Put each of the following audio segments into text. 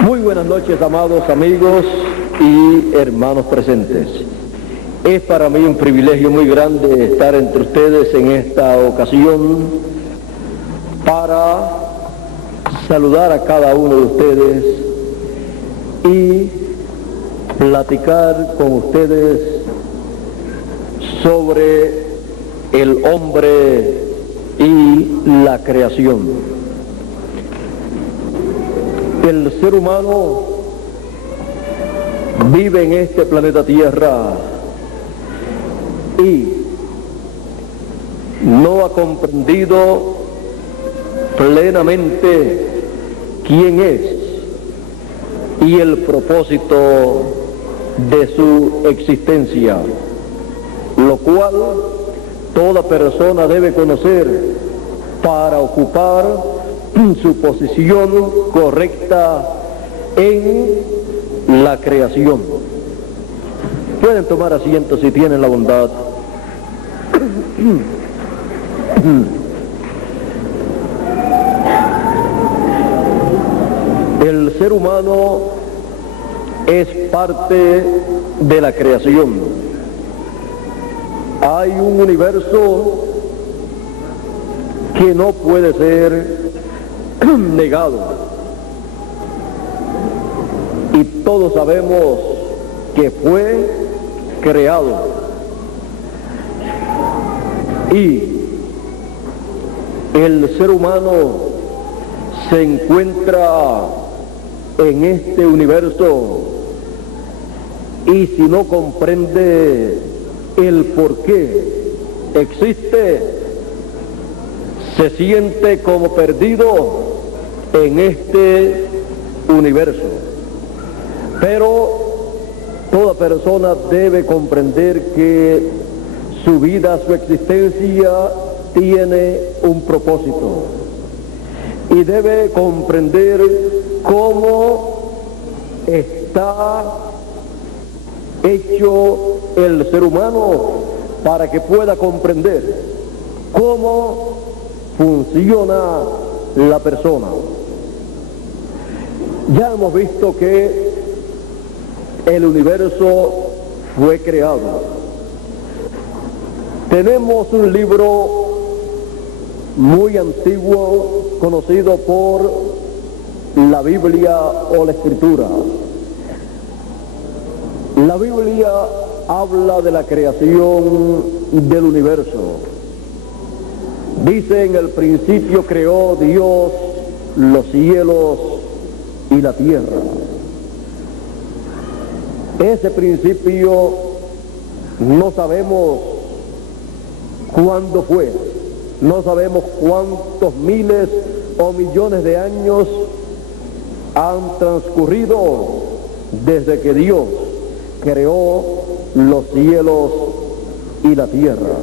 Muy buenas noches, amados amigos y hermanos presentes. Es para mí un privilegio muy grande estar entre ustedes en esta ocasión para saludar a cada uno de ustedes y platicar con ustedes sobre el hombre y la creación. El ser humano vive en este planeta Tierra y no ha comprendido plenamente quién es y el propósito de su existencia, lo cual toda persona debe conocer para ocupar su posición correcta en la creación. Pueden tomar asiento si tienen la bondad. El ser humano es parte de la creación. Hay un universo que no puede ser negado, y todos sabemos que fue creado, y el ser humano se encuentra en este universo, y si no comprende el por qué existe, se siente como perdido en este universo. Pero toda persona debe comprender que su vida, su existencia tiene un propósito, y debe comprender cómo está hecho el ser humano para que pueda comprender cómo funciona la persona. Ya hemos visto que el universo fue creado. Tenemos un libro muy antiguo conocido por la Biblia o la Escritura. La Biblia habla de la creación del universo. Dice: en el principio creó Dios los cielos y la tierra. Ese principio no sabemos cuándo fue, no sabemos cuántos miles o millones de años han transcurrido desde que Dios creó los cielos y la tierra.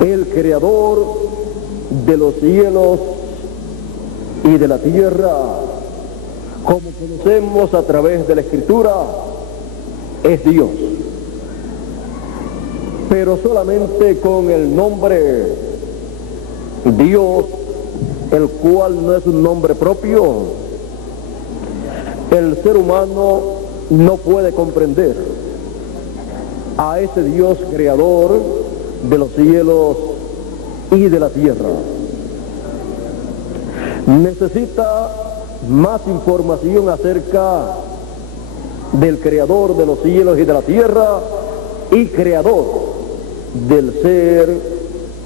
El creador de los cielos y de la tierra, como conocemos a través de la Escritura, es Dios. Pero solamente con el nombre Dios, el cual no es un nombre propio, el ser humano no puede comprender a ese Dios creador de los cielos y de la tierra. Necesita más información acerca del creador de los cielos y de la tierra y creador del ser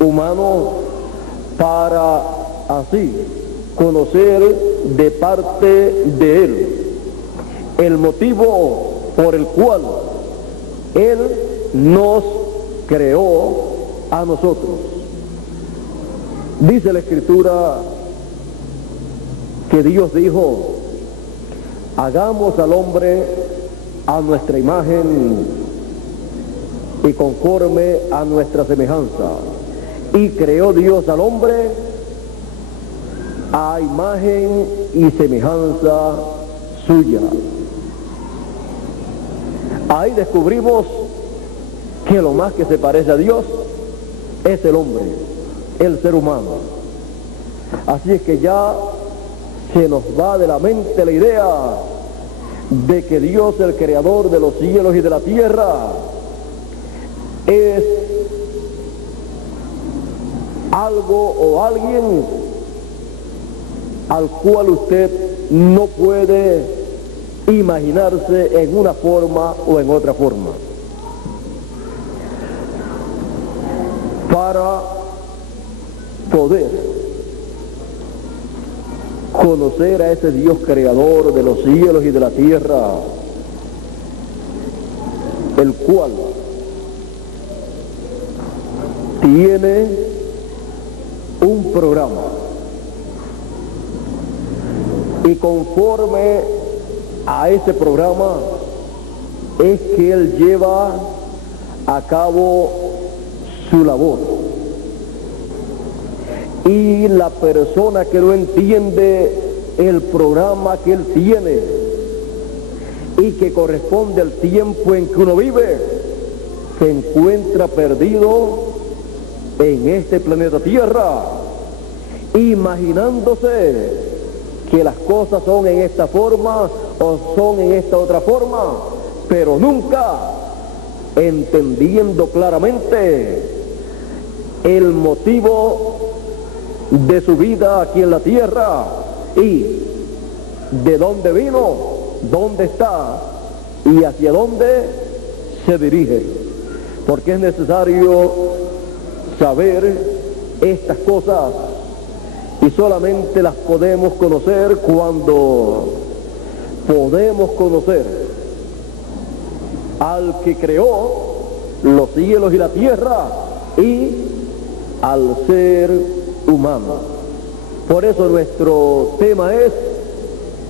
humano, para así conocer de parte de él el motivo por el cual él nos creó a nosotros. Dice la Escritura que Dios dijo: hagamos al hombre a nuestra imagen y conforme a nuestra semejanza. Y creó Dios al hombre a imagen y semejanza suya. Ahí descubrimos que lo más que se parece a Dios es el hombre, el ser humano. Así es que ya se nos va de la mente la idea de que Dios, el creador de los cielos y de la tierra, es algo o alguien al cual usted no puede imaginarse en una forma o en otra forma. Para poder conocer a ese Dios creador de los cielos y de la tierra, el cual tiene un programa, y conforme a ese programa es que Él lleva a cabo su labor. Y la persona que no entiende el programa que Él tiene y que corresponde al tiempo en que uno vive, se encuentra perdido en este planeta Tierra, imaginándose que las cosas son en esta forma o son en esta otra forma, pero nunca entendiendo claramente el motivo de su vida aquí en la tierra y de dónde vino, dónde está y hacia dónde se dirige. Porque es necesario saber estas cosas, y solamente las podemos conocer cuando podemos conocer al que creó los cielos y la tierra y al ser humano. Por eso nuestro tema es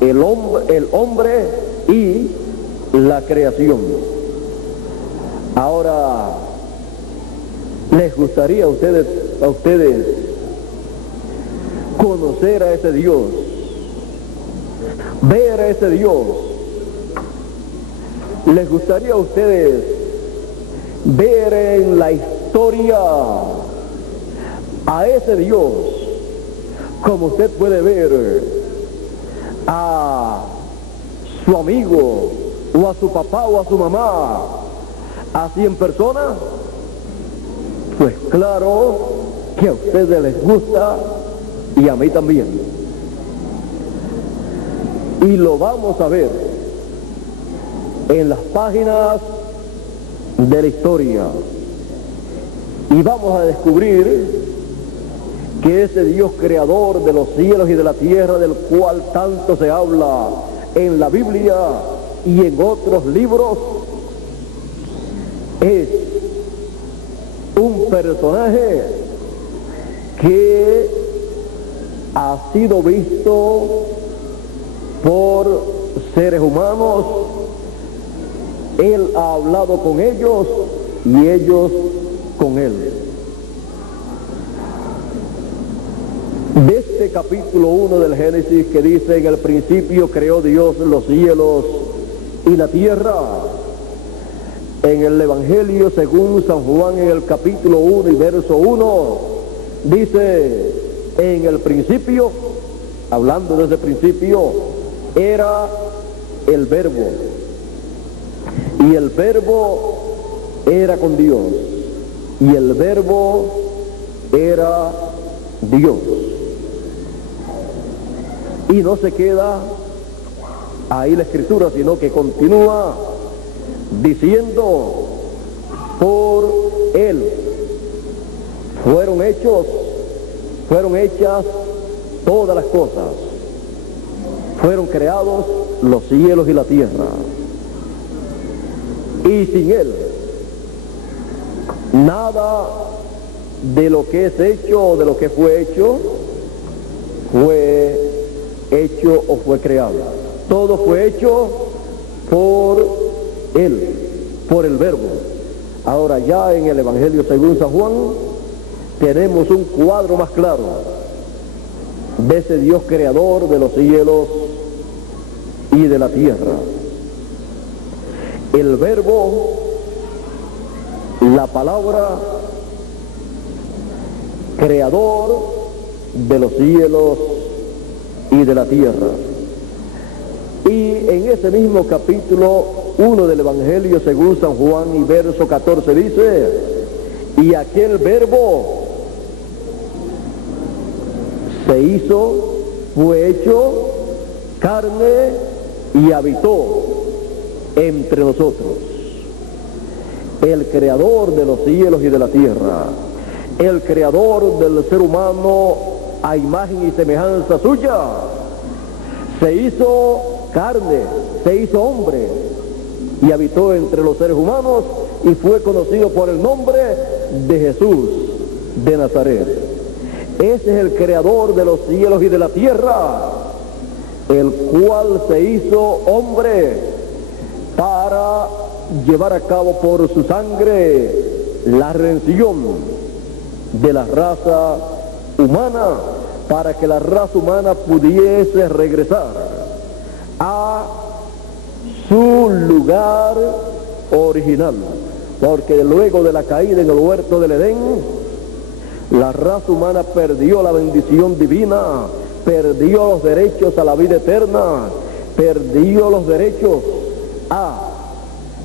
el hombre y la creación. Ahora, ¿les gustaría a ustedes conocer a ese Dios, ver a ese Dios? ¿Les gustaría a ustedes ver en la historia a ese Dios como usted puede ver a su amigo o a su papá o a su mamá así en persona? Pues claro que a ustedes les gusta y a mí también. Y lo vamos a ver en las páginas de la historia, y vamos a descubrir que ese Dios creador de los cielos y de la tierra, del cual tanto se habla en la Biblia y en otros libros, es un personaje que ha sido visto por seres humanos. Él ha hablado con ellos y ellos con Él. De este capítulo 1 del Génesis, que dice: en el principio creó Dios los cielos y la tierra, en el Evangelio según San Juan, en el capítulo 1 y verso 1, dice: en el principio, hablando de ese principio, era el Verbo, y el Verbo era con Dios, y el Verbo era Dios. Y no se queda ahí la escritura, sino que continúa diciendo: por Él fueron hechas todas las cosas, fueron creados los cielos y la tierra, y sin Él nada de lo que es hecho o de lo que fue hecho o fue creado. Todo fue hecho por Él, por el Verbo. Ahora, ya en el Evangelio según San Juan tenemos un cuadro más claro de ese Dios creador de los cielos y de la tierra. El Verbo, la palabra, creador de los cielos y de la tierra. Y en ese mismo capítulo 1 del Evangelio según San Juan y verso 14 dice: y aquel verbo se hizo, fue hecho carne y habitó entre nosotros. El creador de los cielos y de la tierra, el creador del ser humano a imagen y semejanza suya, se hizo carne, se hizo hombre y habitó entre los seres humanos y fue conocido por el nombre de Jesús de Nazaret. Ese es el creador de los cielos y de la tierra, el cual se hizo hombre para llevar a cabo por su sangre la redención de la raza humana, para que la raza humana pudiese regresar a su lugar original, porque luego de la caída en el huerto del Edén, la raza humana perdió la bendición divina, perdió los derechos a la vida eterna, perdió los derechos a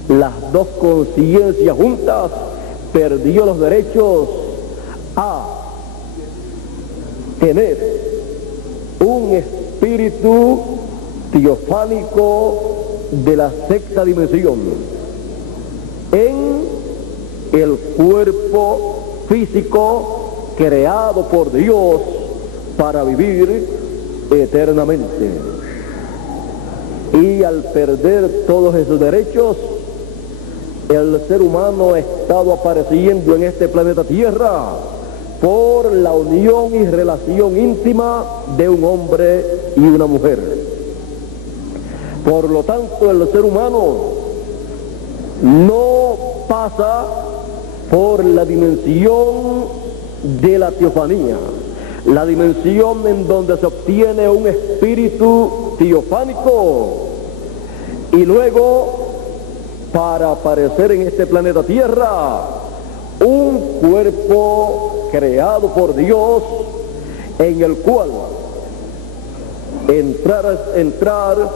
las dos conciencias juntas, perdió los derechos a tener un espíritu teofánico de la sexta dimensión en el cuerpo físico creado por Dios para vivir eternamente. Y al perder todos esos derechos, el ser humano ha estado apareciendo en este planeta Tierra por la unión y relación íntima de un hombre y una mujer. Por lo tanto, el ser humano no pasa por la dimensión de la teofanía, la dimensión en donde se obtiene un espíritu teofánico y luego, para aparecer en este planeta Tierra, un cuerpo creado por Dios en el cual entrar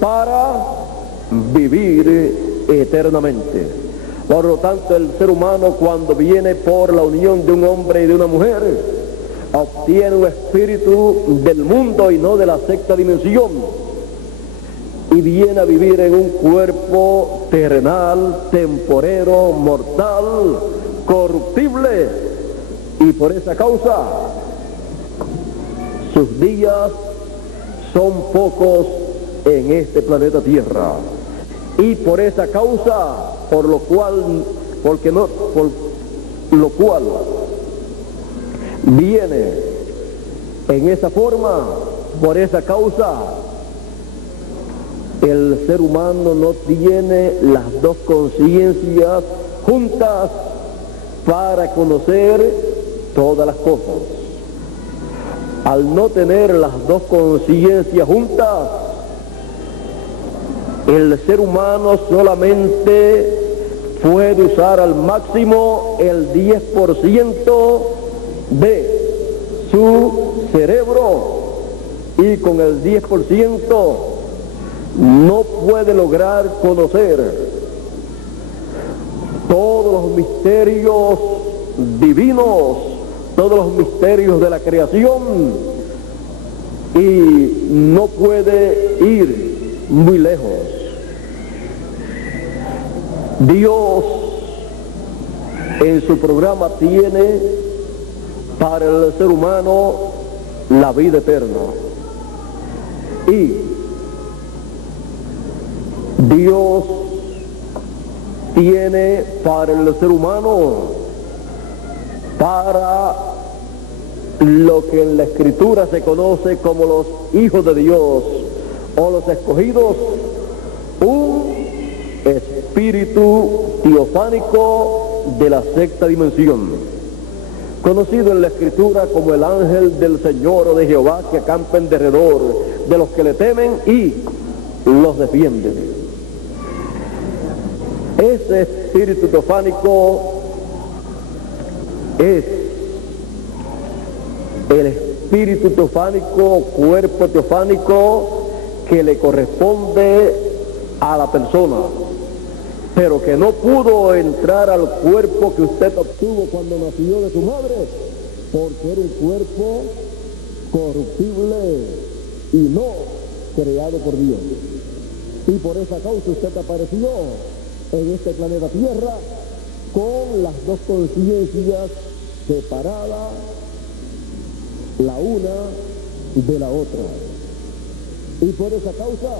para vivir eternamente. Por lo tanto, el ser humano, cuando viene por la unión de un hombre y de una mujer, obtiene un espíritu del mundo y no de la sexta dimensión, y viene a vivir en un cuerpo terrenal, temporero, mortal, corruptible, y por esa causa sus días son pocos en este planeta Tierra. Y por esa causa, por lo cual viene en esa forma, por esa causa, el ser humano no tiene las dos conciencias juntas para conocer todas las cosas. Al no tener las dos conciencias juntas, el ser humano solamente puede usar al máximo el 10% de su cerebro, y con el 10% no puede lograr conocer todos los misterios divinos, todos los misterios de la creación, y no puede ir muy lejos. Dios en su programa tiene para el ser humano la vida eterna, y Dios tiene para el ser humano, para lo que en la Escritura se conoce como los hijos de Dios o los escogidos, un espíritu teofánico de la sexta dimensión, conocido en la Escritura como el ángel del Señor o de Jehová, que acampa en derredor de los que le temen y los defienden. Ese espíritu teofánico es el espíritu espíritu teofánico, cuerpo teofánico que le corresponde a la persona, pero que no pudo entrar al cuerpo que usted obtuvo cuando nació de su madre, porque era un cuerpo corruptible y no creado por Dios. Y por esa causa usted apareció en este planeta Tierra con las dos conciencias separadas, la una de la otra. Y por esa causa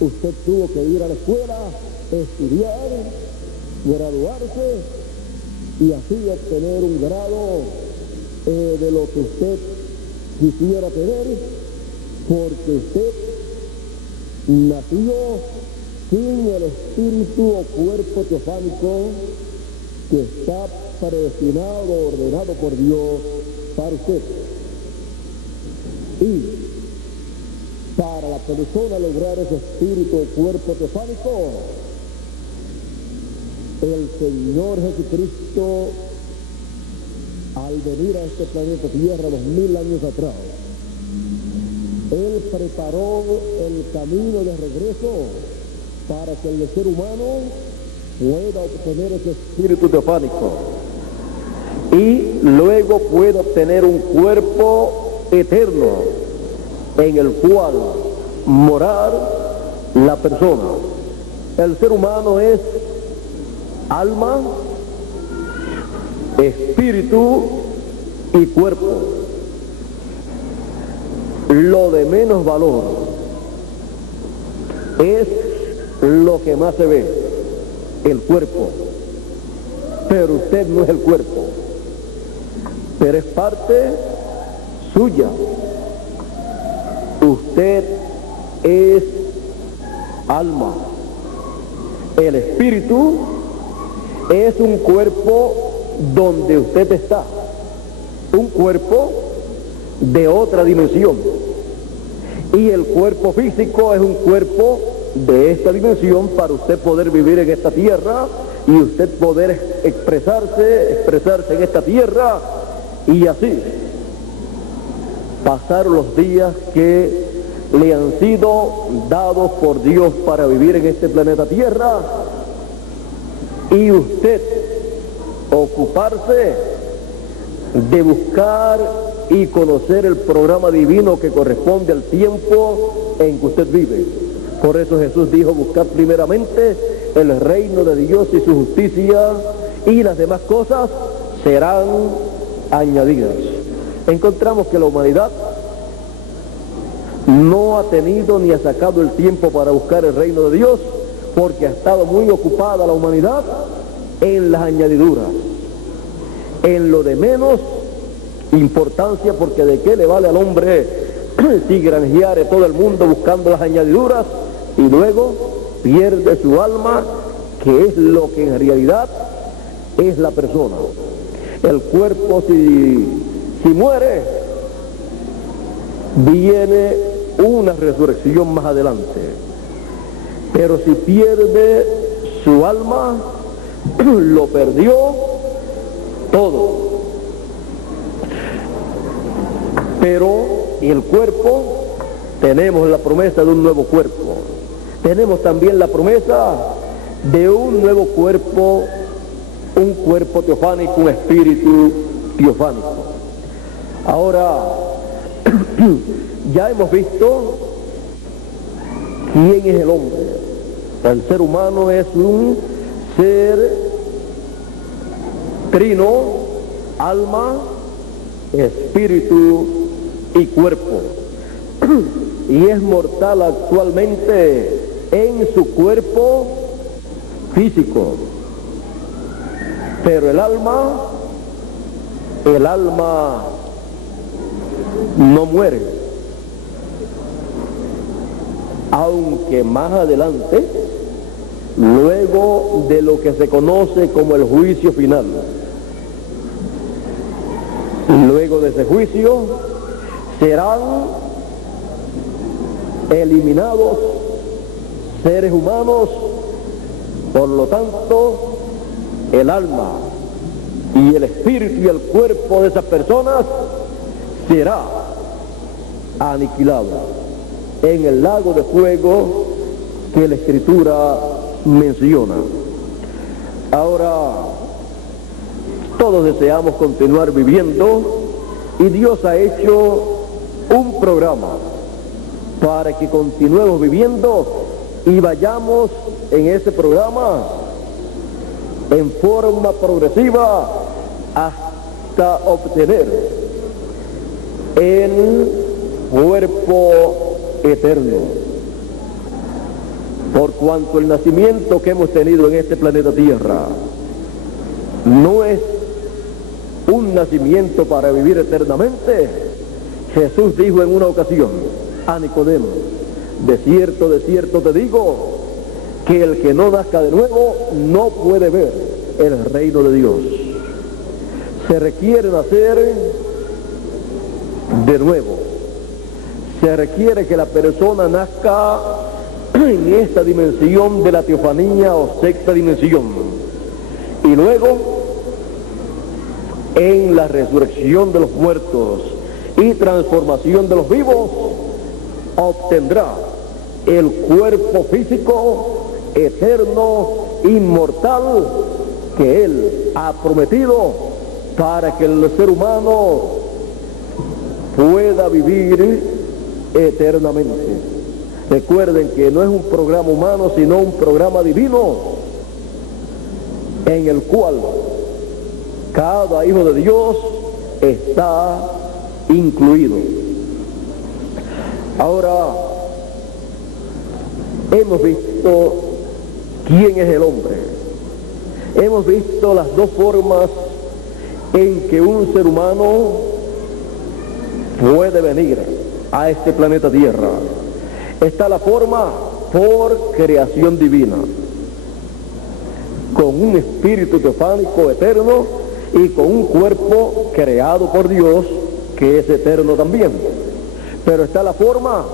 usted tuvo que ir a la escuela, estudiar, graduarse y así obtener un grado de lo que usted quisiera tener, porque usted nació sin el espíritu o cuerpo teofánico que está predestinado, ordenado por Dios para usted. Y para la persona lograr ese espíritu o cuerpo teofánico, el Señor Jesucristo, al venir a este planeta Tierra 2000 años atrás, Él preparó el camino de regreso para que el ser humano pueda obtener ese espíritu teofánico y luego pueda obtener un cuerpo eterno en el cual morar la persona. El ser humano es alma, espíritu y cuerpo. Lo de menos valor es lo que más se ve, el cuerpo. Pero usted no es el cuerpo, pero es parte suya. Usted es alma. El espíritu es un cuerpo donde usted está, un cuerpo de otra dimensión, y el cuerpo físico es un cuerpo de esta dimensión para usted poder vivir en esta tierra y usted poder expresarse en esta tierra y así pasar los días que le han sido dados por Dios para vivir en este planeta Tierra, y usted ocuparse de buscar y conocer el programa divino que corresponde al tiempo en que usted vive. Por eso Jesús dijo: buscad primeramente el reino de Dios y su justicia, y las demás cosas serán añadidas. Encontramos que la humanidad no ha tenido ni ha sacado el tiempo para buscar el reino de Dios, porque ha estado muy ocupada la humanidad en las añadiduras, en lo de menos importancia, porque de qué le vale al hombre si granjeare todo el mundo buscando las añadiduras y luego pierde su alma, que es lo que en realidad es la persona. El cuerpo si muere, viene una resurrección más adelante, pero si pierde su alma, lo perdió todo. Pero en el cuerpo tenemos la promesa de un nuevo cuerpo, tenemos también la promesa de un nuevo cuerpo, un cuerpo teofánico, un espíritu teofánico. Ahora, ya hemos visto quién es el hombre. El ser humano es un ser trino, alma, espíritu y cuerpo, y es mortal actualmente en su cuerpo físico, pero el alma no muere, aunque más adelante, luego de lo que se conoce como el juicio final, luego de ese juicio serán eliminados seres humanos. Por lo tanto, el alma y el espíritu y el cuerpo de esas personas será aniquilado en el lago de fuego que la Escritura menciona. Ahora, todos deseamos continuar viviendo y Dios ha hecho un programa para que continuemos viviendo y vayamos en ese programa en forma progresiva hasta obtener el cuerpo eterno. Por cuanto el nacimiento que hemos tenido en este planeta Tierra no es un nacimiento para vivir eternamente, Jesús dijo en una ocasión a Nicodemo: de cierto te digo, que el que no nazca de nuevo no puede ver el reino de Dios. Se requiere nacer de nuevo. Se requiere que la persona nazca en esta dimensión de la teofanía o sexta dimensión, y luego en la resurrección de los muertos y transformación de los vivos obtendrá el cuerpo físico eterno, inmortal, que Él ha prometido para que el ser humano pueda vivir eternamente. Recuerden que no es un programa humano, sino un programa divino, en el cual cada hijo de Dios está incluido. Ahora, hemos visto quién es el hombre. Hemos visto las dos formas en que un ser humano puede venir a este planeta Tierra. Está la forma por creación divina, con un espíritu teofánico eterno y con un cuerpo creado por Dios que es eterno también. Pero está la forma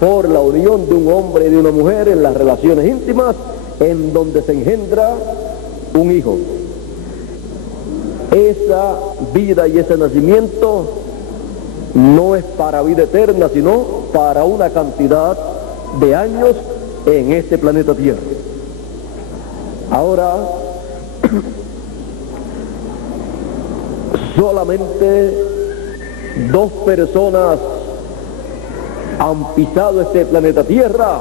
por la unión de un hombre y de una mujer en las relaciones íntimas, en donde se engendra un hijo. Esa vida y ese nacimiento no es para vida eterna, sino para una cantidad de años en este planeta Tierra. Ahora, solamente dos personas han pisado este planeta Tierra,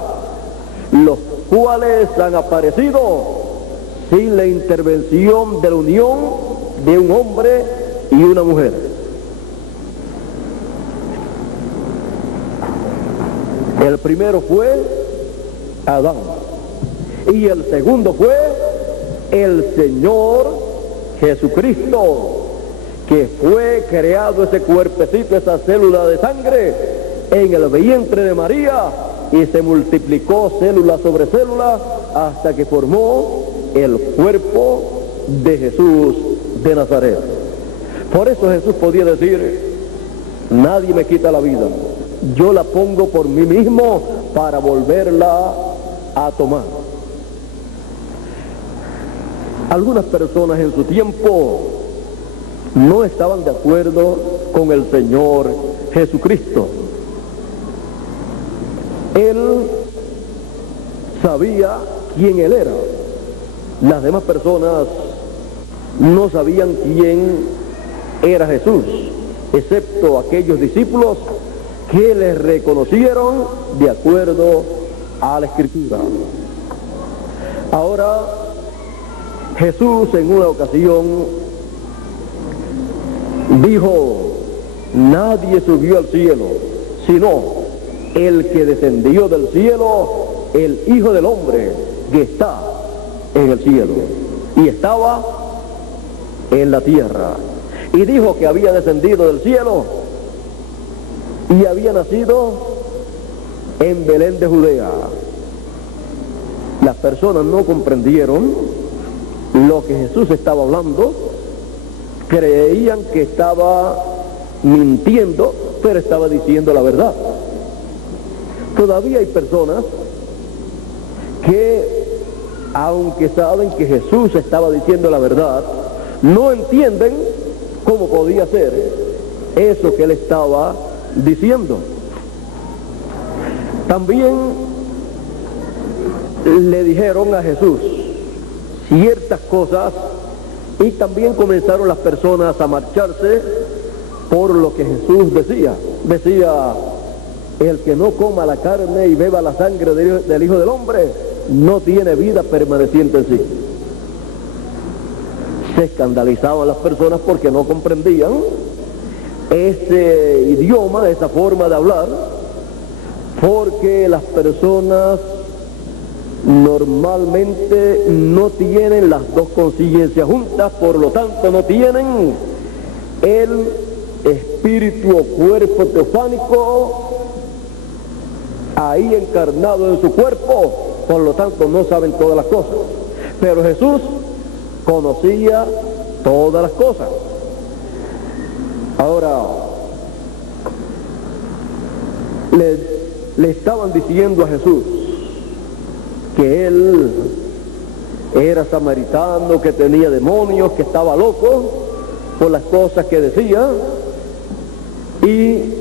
los cuales han aparecido sin la intervención de la unión de un hombre y una mujer. El primero fue Adán y el segundo fue el Señor Jesucristo, que fue creado ese cuerpecito, esa célula de sangre en el vientre de María, y se multiplicó célula sobre célula hasta que formó el cuerpo de Jesús de Nazaret. Por eso Jesús podía decir: nadie me quita la vida, yo la pongo por mí mismo para volverla a tomar. Algunas personas en su tiempo no estaban de acuerdo con el Señor Jesucristo. Él sabía quién Él era. Las demás personas no sabían quién era Jesús, excepto aquellos discípulos que le reconocieron de acuerdo a la Escritura. Ahora, Jesús en una ocasión dijo: nadie subió al cielo, sino el que descendió del cielo, el Hijo del Hombre, que está en el cielo. Y estaba en la tierra. Y dijo que había descendido del cielo y había nacido en Belén de Judea. Las personas no comprendieron lo que Jesús estaba hablando, creían que estaba mintiendo, pero estaba diciendo la verdad. Todavía hay personas que, aunque saben que Jesús estaba diciendo la verdad, no entienden cómo podía ser eso que él estaba diciendo. También le dijeron a Jesús ciertas cosas y también comenzaron las personas a marcharse por lo que Jesús decía. Decía, el que no coma la carne y beba la sangre del Hijo del Hombre no tiene vida permaneciente en sí. Se escandalizaban las personas porque no comprendían ese idioma, esa forma de hablar, porque las personas normalmente no tienen las dos conciencias juntas, por lo tanto no tienen el espíritu o cuerpo teofánico ahí encarnado en su cuerpo, por lo tanto no saben todas las cosas. Pero Jesús conocía todas las cosas. Ahora, le estaban diciendo a Jesús que él era samaritano, que tenía demonios, que estaba loco por las cosas que decía. Y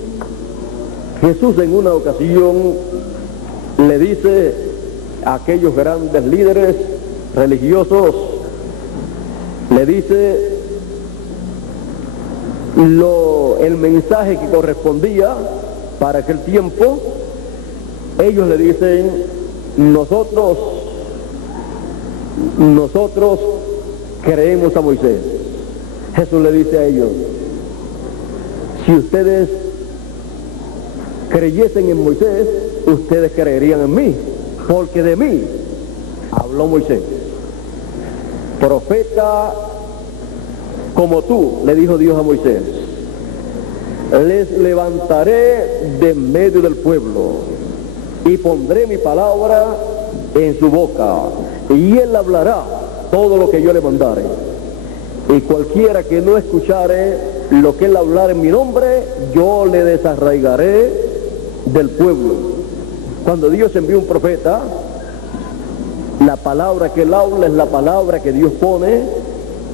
Jesús en una ocasión le dice a aquellos grandes líderes religiosos, le dice el mensaje que correspondía para aquel tiempo. Ellos le dicen, nosotros creemos a Moisés. Jesús le dice a ellos, si ustedes creyesen en Moisés, ustedes creerían en mí, porque de mí habló Moisés. Profeta como tú, le dijo Dios a Moisés, les levantaré de en medio del pueblo y pondré mi palabra en su boca, y él hablará todo lo que yo le mandare. Y cualquiera que no escuchare lo que él hablar en mi nombre, yo le desarraigaré del pueblo. Cuando Dios envía un profeta, la palabra que él habla es la palabra que Dios pone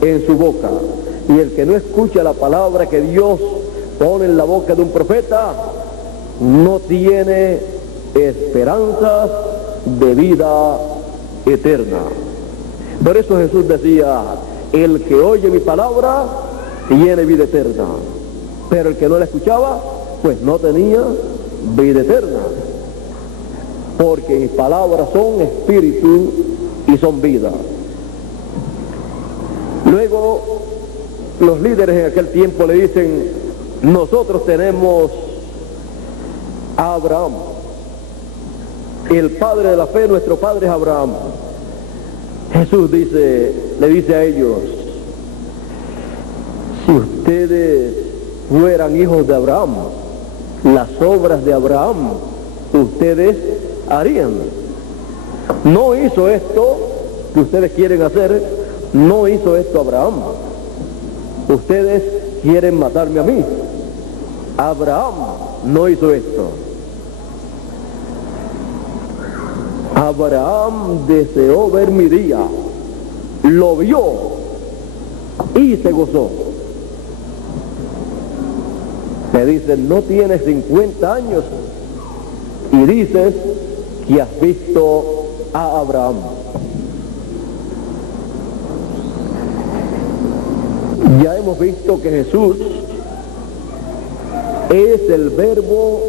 en su boca. Y el que no escucha la palabra que Dios pone en la boca de un profeta, no tiene esperanzas de vida eterna. Por eso Jesús decía, el que oye mi palabra tiene vida eterna, pero el que no la escuchaba, pues no tenía vida eterna, porque mis palabras son espíritu y son vida. Luego los líderes en aquel tiempo le dicen, nosotros tenemos a Abraham, el padre de la fe, nuestro padre es Abraham. Jesús le dice a ellos, si ustedes fueran hijos de Abraham, las obras de Abraham ustedes harían. No hizo esto que ustedes quieren hacer, no hizo esto Abraham. Ustedes quieren matarme a mí. Abraham no hizo esto. Abraham deseó ver mi día, lo vio y se gozó. Me dicen, no tienes 50 años y dices que has visto a Abraham. Ya hemos visto que Jesús es el Verbo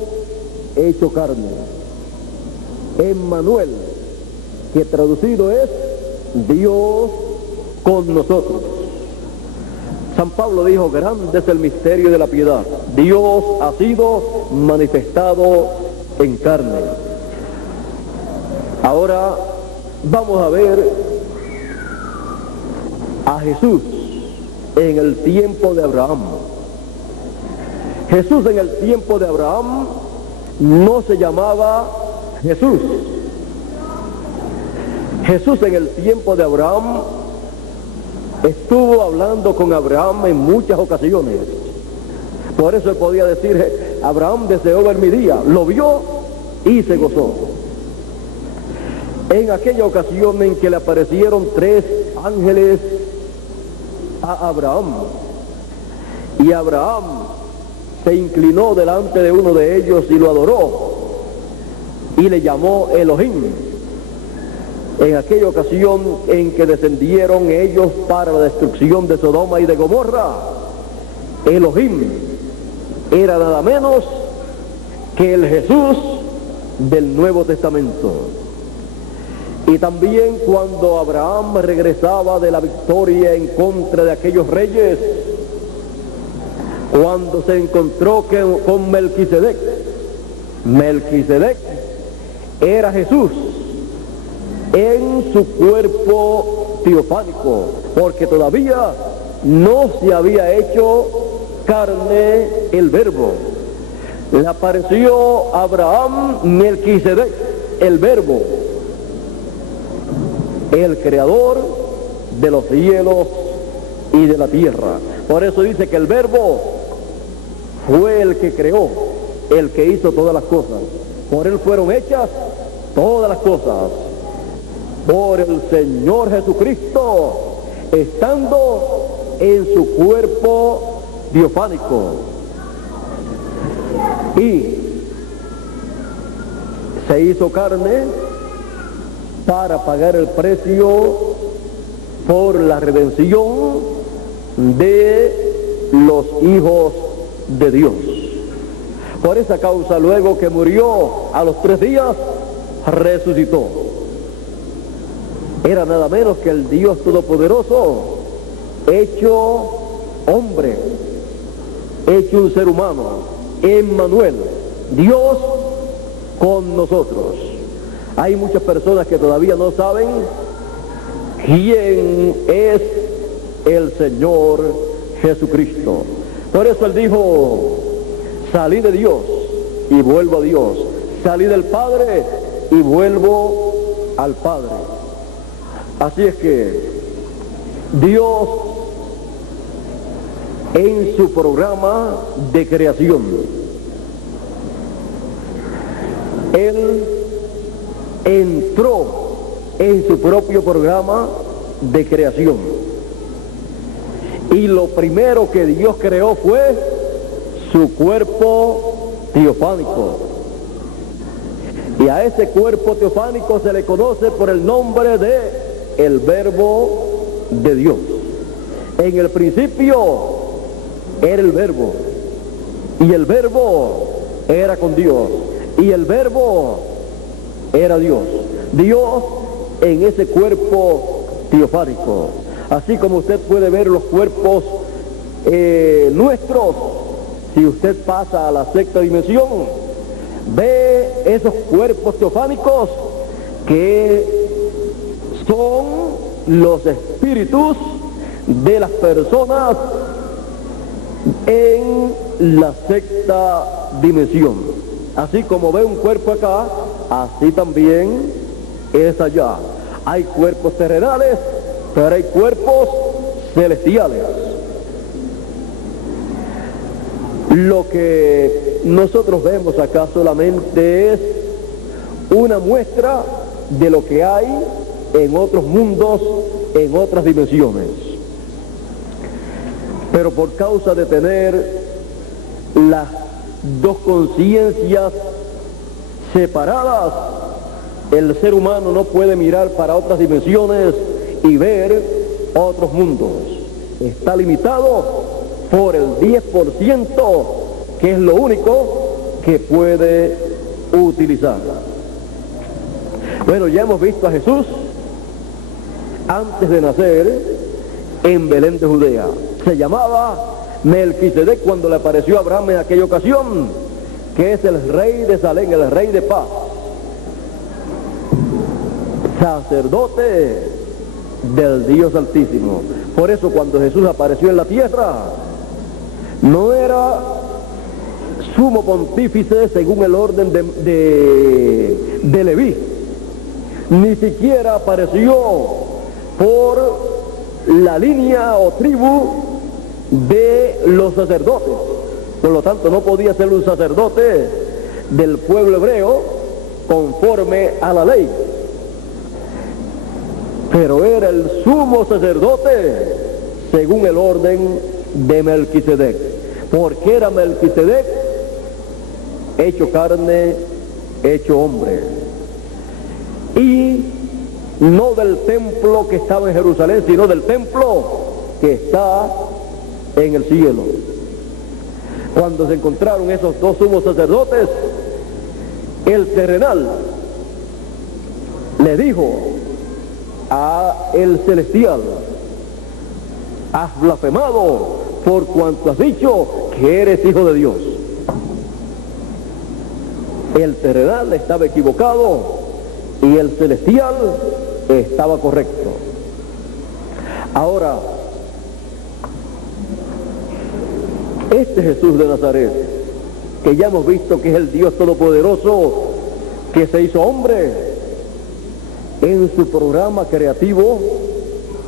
hecho carne, Emmanuel, que traducido es Dios con nosotros. San Pablo dijo, grande es el misterio de la piedad. Dios ha sido manifestado en carne. Ahora vamos a ver a Jesús en el tiempo de Abraham. Jesús en el tiempo de Abraham no se llamaba Jesús. Jesús en el tiempo de Abraham estuvo hablando con Abraham en muchas ocasiones. Por eso él podía decir, Abraham deseó ver mi día, lo vio y se gozó. En aquella ocasión en que le aparecieron 3 ángeles a Abraham, y Abraham se inclinó delante de uno de ellos y lo adoró, y le llamó Elohim. En aquella ocasión en que descendieron ellos para la destrucción de Sodoma y de Gomorra, Elohim era nada menos que el Jesús del Nuevo Testamento. Y también cuando Abraham regresaba de la victoria en contra de aquellos reyes, cuando se encontró con Melquisedec, Melquisedec era Jesús en su cuerpo teofánico, porque todavía no se había hecho carne el Verbo. Le apareció a Abraham Melquisedec, el Verbo, el creador de los cielos y de la tierra. Por eso dice que el Verbo fue el que creó, el que hizo todas las cosas. Por él fueron hechas todas las cosas. Por el Señor Jesucristo, estando en su cuerpo teofánico. Y se hizo carne para pagar el precio por la redención de los hijos de Dios. Por esa causa, luego que murió, a los 3 días resucitó. Era nada menos que el Dios Todopoderoso hecho hombre, hecho un ser humano, Emmanuel, Dios con nosotros. Hay muchas personas que todavía no saben quién es el Señor Jesucristo. Por eso él dijo: salí de Dios y vuelvo a Dios, salí del Padre y vuelvo al Padre. Así es que Dios, en su programa de creación, él entró en su propio programa de creación, y lo primero que Dios creó fue su cuerpo teofánico, y a ese cuerpo teofánico se le conoce por el nombre de el Verbo de Dios. En el principio era el Verbo, y el Verbo era con Dios, y el Verbo era Dios. Dios en ese cuerpo teofánico. Así como usted puede ver los cuerpos nuestros, si usted pasa a la 6ª dimensión, ve esos cuerpos teofánicos que son los espíritus de las personas en la 6ª dimensión. Así como ve un cuerpo acá, así también es allá. Hay cuerpos terrenales, pero hay cuerpos celestiales. Lo que nosotros vemos acá solamente es una muestra de lo que hay en otros mundos, en otras dimensiones. Pero por causa de tener las dos conciencias separadas, el ser humano no puede mirar para otras dimensiones y ver otros mundos. Está limitado por el 10%, que es lo único que puede utilizar. Bueno, ya hemos visto a Jesús antes de nacer en Belén de Judea. Se llamaba Melquisedec cuando le apareció a Abraham en aquella ocasión, que es el rey de Salem, el rey de paz, sacerdote del Dios Altísimo. Por eso cuando Jesús apareció en la tierra, no era sumo pontífice según el orden de Leví, ni siquiera apareció por la línea o tribu de los sacerdotes. Por lo tanto, no podía ser un sacerdote del pueblo hebreo conforme a la ley, pero era el sumo sacerdote según el orden de Melquisedec. porque era Melquisedec, hecho carne, hecho hombre, y no del templo que estaba en Jerusalén, sino del templo que está en el cielo. Cuando se encontraron esos dos sumos sacerdotes, el terrenal le dijo a el celestial: has blasfemado por cuanto has dicho que eres hijo de Dios. El terrenal estaba equivocado y el celestial estaba correcto. Ahora, este Jesús de Nazaret, que ya hemos visto que es el Dios Todopoderoso, que se hizo hombre, en su programa creativo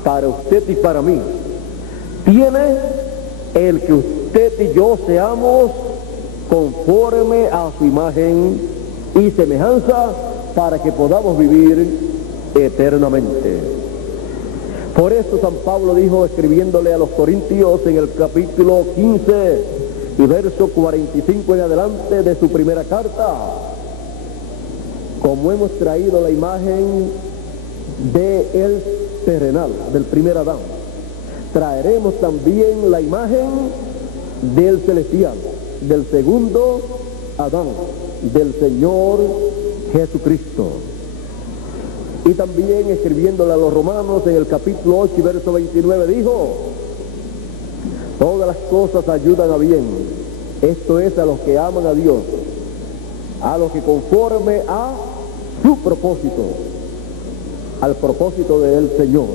para usted y para mí, tiene el que usted y yo seamos conforme a su imagen y semejanza, para que podamos vivir eternamente. Por eso San Pablo dijo, escribiéndole a los Corintios en el capítulo 15 y verso 45 en adelante de su primera carta: como hemos traído la imagen del terrenal, del primer Adán, traeremos también la imagen del celestial, del segundo Adán, del Señor Jesucristo. Y también escribiéndole a los romanos en el capítulo 8 y verso 29 dijo: todas las cosas ayudan a bien, esto es, a los que aman a Dios, a los que conforme a su propósito, al propósito del Señor,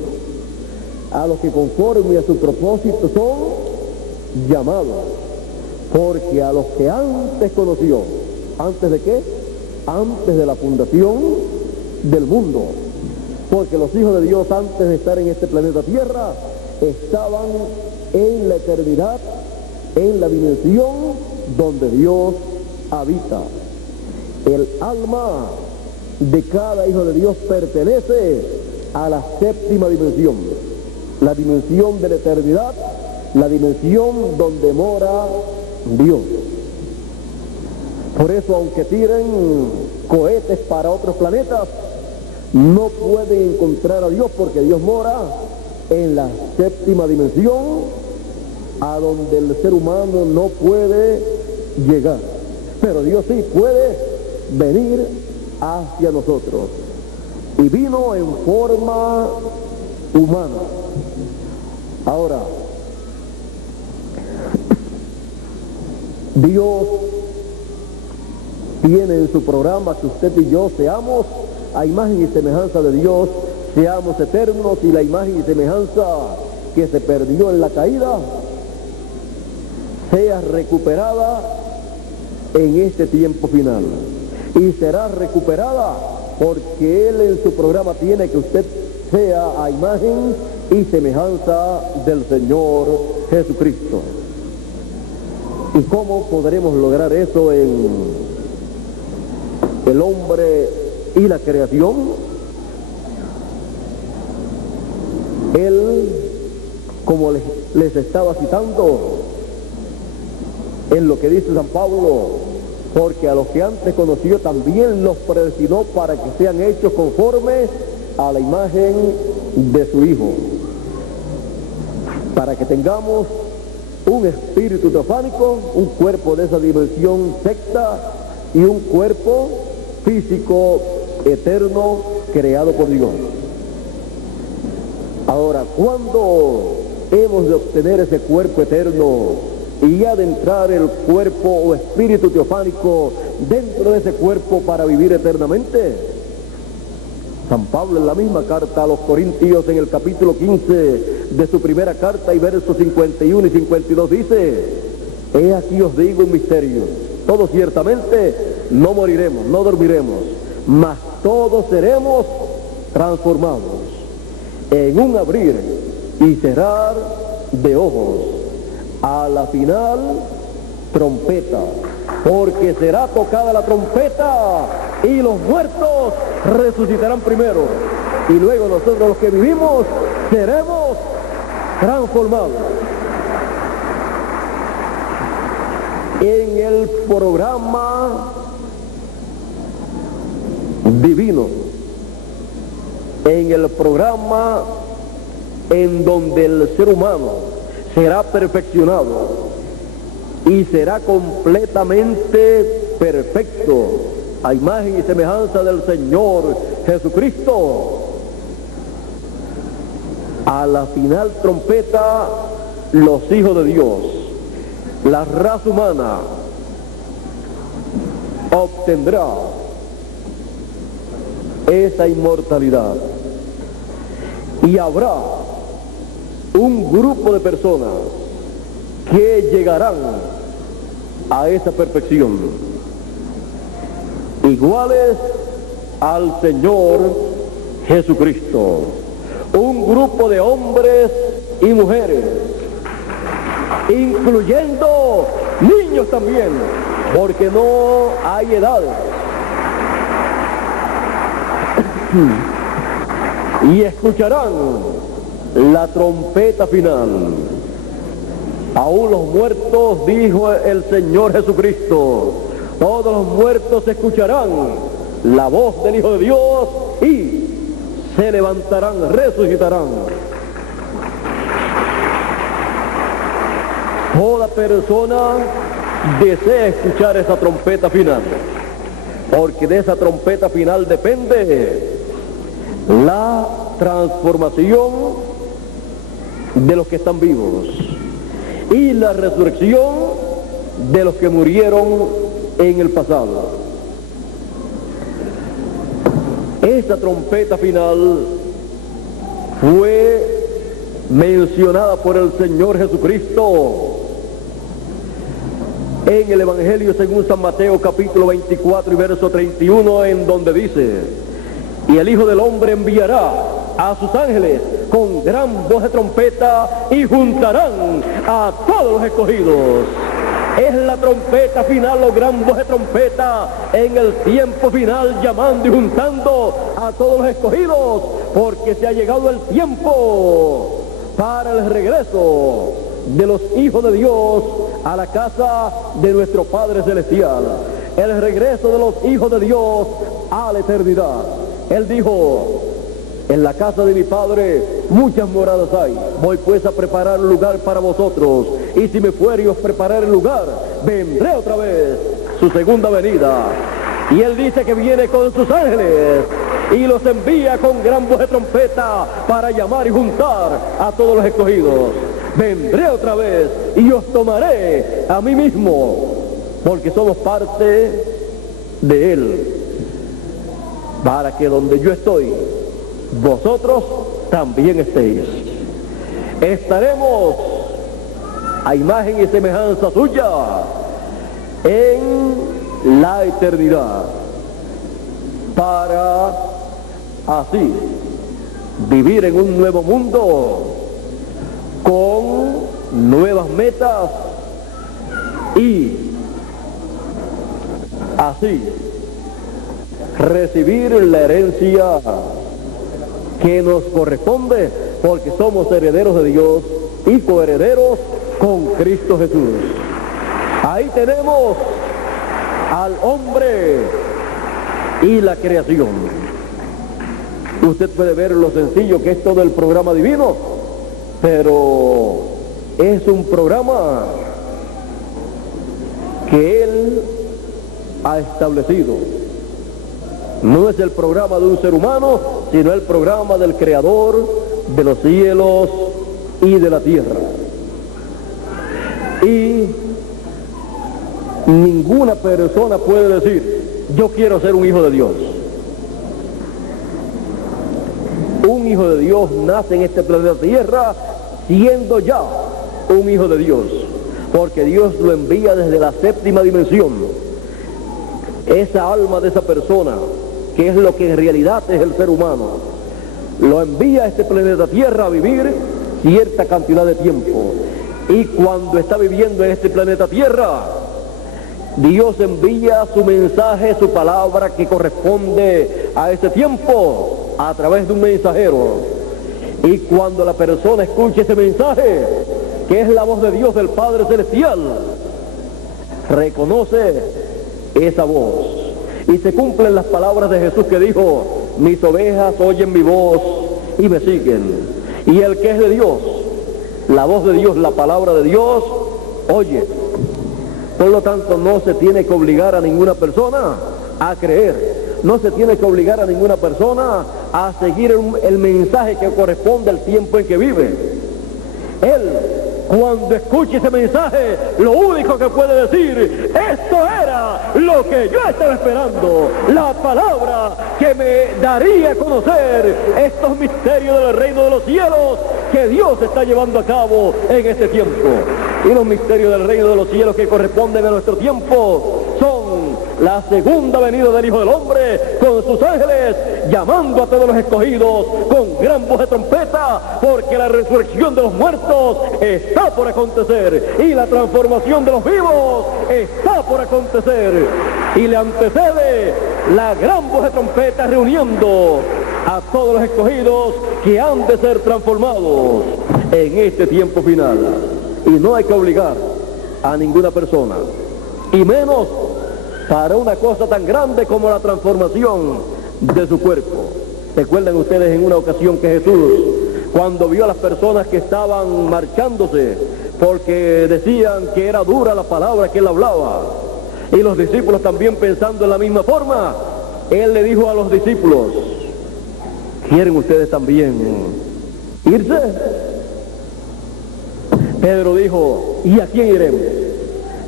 a los que conforme a su propósito son llamados, porque a los que antes conoció, ¿antes de qué? Antes de la fundación del mundo, porque los hijos de Dios antes de estar en este planeta Tierra estaban en la eternidad, en la dimensión donde Dios habita. El alma de cada hijo de Dios pertenece a la séptima dimensión, la dimensión de la eternidad, la dimensión donde mora Dios. Por eso, aunque tiren cohetes para otros planetas, no pueden encontrar a Dios, porque Dios mora en la séptima dimensión, a donde el ser humano no puede llegar. Pero Dios sí puede venir hacia nosotros. Y vino en forma humana. Ahora, Dios tiene en su programa que usted y yo seamos a imagen y semejanza de Dios, seamos eternos, y la imagen y semejanza que se perdió en la caída sea recuperada en este tiempo final. Y será recuperada porque Él en su programa tiene que usted sea a imagen y semejanza del Señor Jesucristo. ¿Y cómo podremos lograr eso en el hombre y la creación? Él, como les estaba citando en lo que dice San Pablo, porque a los que antes conoció también los predestinó para que sean hechos conforme a la imagen de su Hijo, para que tengamos un espíritu teofánico, un cuerpo de esa dimensión sexta y un cuerpo físico eterno creado por Dios. Ahora, ¿cuándo hemos de obtener ese cuerpo eterno y adentrar el cuerpo o espíritu teofánico dentro de ese cuerpo para vivir eternamente? San Pablo en la misma carta a los Corintios en el capítulo 15 de su primera carta y versos 51 y 52 dice: he aquí os digo un misterio, todos ciertamente no moriremos, no dormiremos, mas todos seremos transformados en un abrir y cerrar de ojos, a la final trompeta, porque será tocada la trompeta y los muertos resucitarán primero, y luego nosotros los que vivimos seremos transformados. en el programa divino, en el programa en donde el ser humano será perfeccionado y será completamente perfecto a imagen y semejanza del Señor Jesucristo. A la final trompeta, los hijos de Dios, la raza humana, obtendrá esa inmortalidad. Y habrá un grupo de personas que llegarán a esa perfección, iguales al Señor Jesucristo. Un grupo de hombres y mujeres, incluyendo niños también, porque no hay edades. Y escucharán la trompeta final. Aún los muertos, dijo el Señor Jesucristo, todos los muertos escucharán la voz del Hijo de Dios y se levantarán, resucitarán. Toda persona desea escuchar esa trompeta final, porque de esa trompeta final depende la transformación de los que están vivos y la resurrección de los que murieron en el pasado. Esta trompeta final fue mencionada por el Señor Jesucristo en el Evangelio según San Mateo capítulo 24 y verso 31, en donde dice: y el Hijo del Hombre enviará a sus ángeles con gran voz de trompeta y juntarán a todos los escogidos. Es la trompeta final, o gran voz de trompeta en el tiempo final, llamando y juntando a todos los escogidos, porque se ha llegado el tiempo para el regreso de los hijos de Dios a la casa de nuestro Padre Celestial, el regreso de los hijos de Dios a la eternidad. Él dijo: en la casa de mi Padre muchas moradas hay, voy pues a preparar un lugar para vosotros, y si me fuere y os preparar el lugar, vendré otra vez, su segunda venida. Y Él dice que viene con sus ángeles y los envía con gran voz de trompeta para llamar y juntar a todos los escogidos. Vendré otra vez y os tomaré a mí mismo, porque somos parte de Él, para que donde yo estoy, vosotros también estéis. Estaremos a imagen y semejanza suya en la eternidad, para así vivir en un nuevo mundo con nuevas metas y así recibir la herencia que nos corresponde, porque somos herederos de Dios y coherederos con Cristo Jesús. Ahí tenemos al hombre y la creación. Usted puede ver lo sencillo que es todo el programa divino, pero es un programa que Él ha establecido. No es el programa de un ser humano, sino el programa del Creador de los cielos y de la tierra. Y ninguna persona puede decir: yo quiero ser un hijo de Dios. Un hijo de Dios nace en este planeta Tierra siendo ya un hijo de Dios, porque Dios lo envía desde la séptima dimensión. Esa alma de esa persona, que es lo que en realidad es el ser humano, lo envía a este planeta Tierra a vivir cierta cantidad de tiempo. Y cuando está viviendo en este planeta Tierra, Dios envía su mensaje, su palabra que corresponde a ese tiempo a través de un mensajero. Y cuando la persona escucha ese mensaje, que es la voz de Dios, del Padre Celestial, reconoce esa voz. Y se cumplen las palabras de Jesús que dijo: mis ovejas oyen mi voz y me siguen. Y el que es de Dios, la voz de Dios, la palabra de Dios, oye. Por lo tanto, no se tiene que obligar a ninguna persona a creer. No se tiene que obligar a ninguna persona a seguir el mensaje que corresponde al tiempo en que vive. Él, cuando escuche ese mensaje, lo único que puede decir: esto era lo que yo estaba esperando, la palabra que me daría a conocer estos misterios del reino de los cielos que Dios está llevando a cabo en este tiempo. Y los misterios del reino de los cielos que corresponden a nuestro tiempo son la segunda venida del Hijo del Hombre con sus ángeles, llamando a todos los escogidos con gran voz de trompeta, porque la resurrección de los muertos está por acontecer y la transformación de los vivos está por acontecer. Y le antecede la gran voz de trompeta reuniendo a todos los escogidos que han de ser transformados en este tiempo final. Y no hay que obligar a ninguna persona, y menos para una cosa tan grande como la transformación de su cuerpo. ¿Recuerdan ustedes en una ocasión que Jesús, cuando vio a las personas que estaban marchándose porque decían que era dura la palabra que él hablaba, y los discípulos también pensando en la misma forma, él le dijo a los discípulos: ¿quieren ustedes también irse? Pedro dijo: ¿y a quién iremos?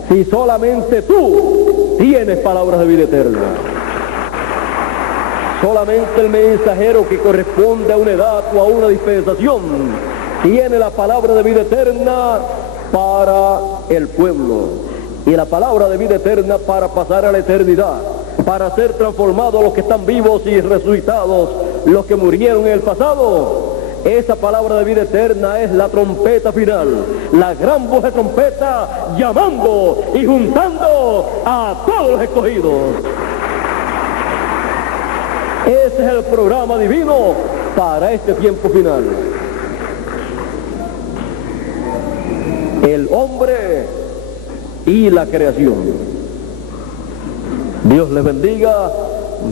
Si solamente tú tienes palabras de vida eterna. Solamente el mensajero que corresponde a una edad o a una dispensación tiene la palabra de vida eterna para el pueblo. Y la palabra de vida eterna para pasar a la eternidad, para ser transformados los que están vivos y resucitados, los que murieron en el pasado. Esa palabra de vida eterna es la trompeta final, la gran voz de trompeta llamando y juntando a todos los escogidos. Ese es el programa divino para este tiempo final. El hombre y la creación. Dios les bendiga,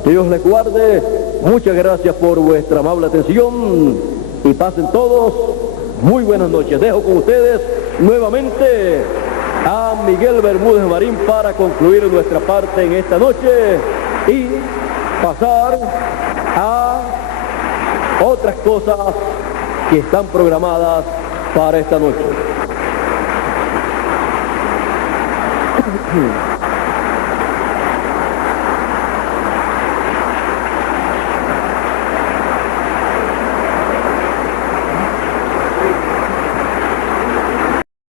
Dios les guarde. Muchas gracias por vuestra amable atención. Y pasen todos muy buenas noches. Dejo con ustedes nuevamente a Miguel Bermúdez Marín para concluir nuestra parte en esta noche y pasar a otras cosas que están programadas para esta noche.